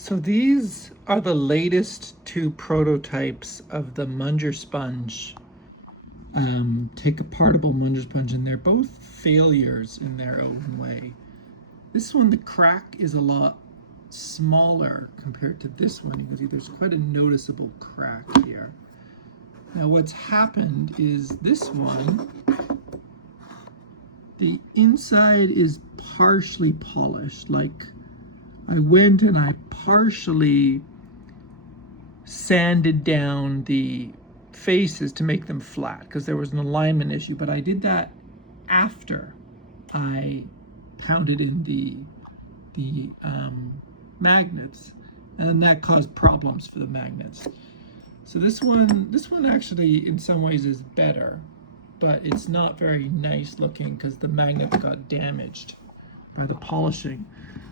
So these are the latest two prototypes of the Munger sponge. Take apartable Munger sponge, and they're both failures in their own way. This one, the crack is a lot smaller compared to this one. You can see there's quite a noticeable crack here. Now what's happened is this one, the inside is partially polished. Like I went and I partially sanded down the faces to make them flat because there was an alignment issue, but I did that after I pounded in the magnets, and that caused problems for the magnets. So this one actually in some ways is better, but it's not very nice looking because the magnets got damaged by the polishing.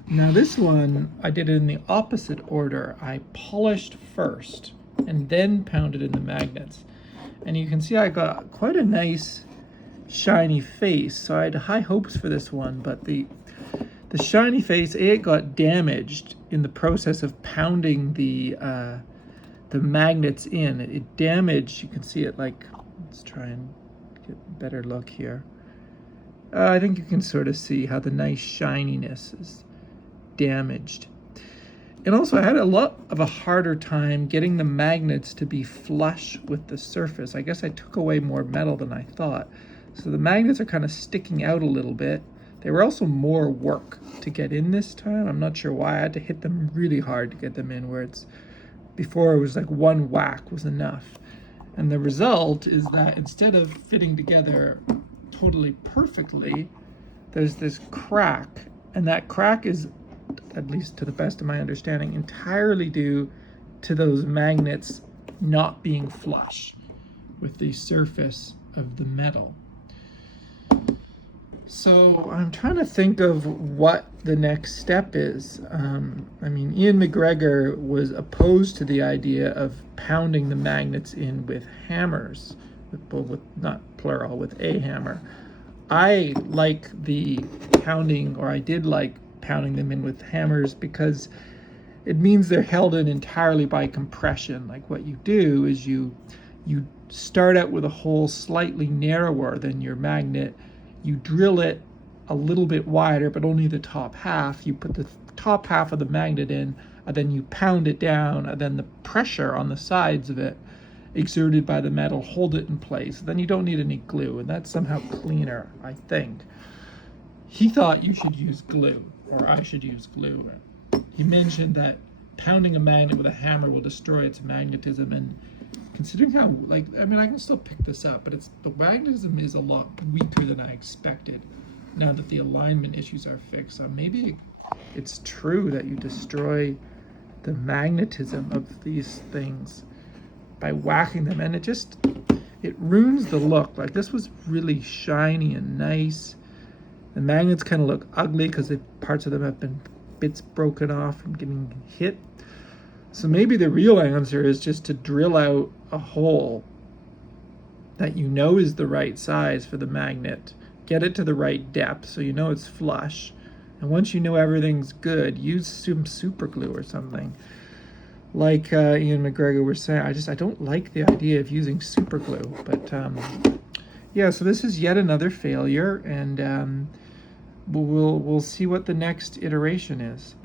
Now this one, I did it in the opposite order. I polished first and then pounded in the magnets. And you can see I got quite a nice shiny face. So I had high hopes for this one, but the shiny face, it got damaged in the process of pounding the magnets in. It damaged, you can see it like, let's try and get a better look here. I think you can sort of see how the nice shininess is damaged. And also I had a lot of a harder time getting the magnets to be flush with the surface. I guess I took away more metal than I thought. So the magnets are kind of sticking out a little bit. They were also more work to get in this time. I'm not sure why. I had to hit them really hard to get them in, where it's before it was like one whack was enough. And the result is that instead of fitting together totally perfectly, there's this crack, and that crack is, at least to the best of my understanding, entirely due to those magnets not being flush with the surface of the metal. So I'm trying to think of what the next step is. I mean, Ian McGregor was opposed to the idea of pounding the magnets in with hammers, with not plural, with a hammer. I like the pounding, or I did like pounding them in with hammers, because it means they're held in entirely by compression. Like what you do is you start out with a hole slightly narrower than your magnet. You drill it a little bit wider, but only the top half. You put the top half of the magnet in, and then you pound it down, and then the pressure on the sides of it exerted by the metal hold it in place. Then you don't need any glue, and that's somehow cleaner, I think. He thought you should use glue, or I should use glue. He mentioned that pounding a magnet with a hammer will destroy its magnetism, and considering how, like, I mean, I can still pick this up, but the magnetism is a lot weaker than I expected now that the alignment issues are fixed. So maybe it's true that you destroy the magnetism of these things by whacking them, and it ruins the look. Like, this was really shiny and nice. The magnets kind of look ugly because parts of them have been bits broken off from getting hit. So maybe the real answer is just to drill out a hole that you know is the right size for the magnet, get it to the right depth so you know it's flush, and once you know everything's good, use some super glue or something. Like Ian McGregor was saying, I don't like the idea of using super glue. But yeah, so this is yet another failure, and we'll see what the next iteration is.